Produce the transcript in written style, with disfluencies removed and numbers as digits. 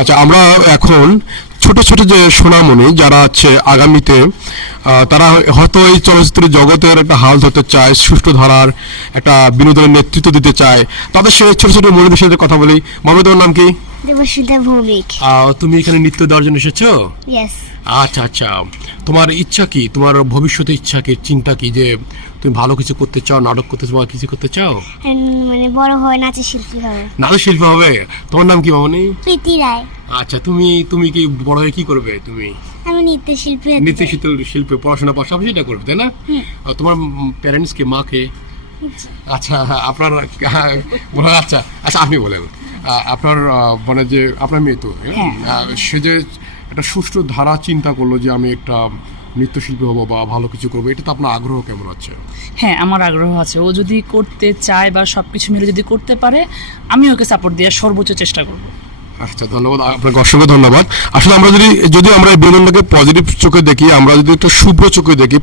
আচ্ছা, আমরা এখন ছোট ছোট যে সোনামণি যারা আছে আগামীতে তারা হয়তো এই চলচ্চিত্র জগতের একটা হাল ধরতে চায়, সুষ্ঠু ধারার একটা বিনোদনের নেতৃত্ব দিতে চায়, তাদের সেই ছোট ছোট মনিদের সাথে কথা বলি। মামা, তোমার নাম কি? দেবস্মিতা ভৌমিক। তুমি এখানে নৃত্য দেওয়ার জন্য এসেছো? ইয়েস। আচ্ছা আচ্ছা, তোমার ইচ্ছা কি, তোমার ভবিষ্যতে ইচ্ছা কি, চিন্তা কি, যে তুমি ভালো কিছু করতে চাও, নাটক করতে চাও, কিছু করতে চাও? মানে বড় হয়ে নাচের শিল্পী হবে। নাটক শিল্পী হবে? তোমার নাম কি মামনি? প্রীতি রায়। আচ্ছা, তুমি কি বড় হয়ে কি করবে? তুমি আমি নৃত্যশিল্পী হতে নৃত্য চাই। শিল্পে পড়াশোনার পাশাপাশি এটা করবে, তাই না? আর তোমার প্যারেন্টস কে, মা কে? আচ্ছা, আপনার আচ্ছা আচ্ছা, আপনি বলেন আপনার মানে যে আপনার মেয়ে তো সে যে একটা সুষ্ঠু ধারা চিন্তা করলো যে আমি একটা নৃত্যশিল্পী হবো বা ভালো কিছু করবো, এটা তো আপনার আগ্রহ কেমন আছে? হ্যাঁ, আমার আগ্রহ আছে। ও যদি করতে চায় বা সবকিছু মিলে যদি করতে পারে, আমি ওকে সাপোর্ট দেওয়ার সর্বোচ্চ চেষ্টা করব। আচ্ছা, ধন্যবাদ আপনাকে, অসংখ্য ধন্যবাদ। আসলে আমরা যদি আমরা এই বিনোদনটাকে পজিটিভ চোখে দেখি, আমরা যদি একটু শুভ্র চোখে দেখি,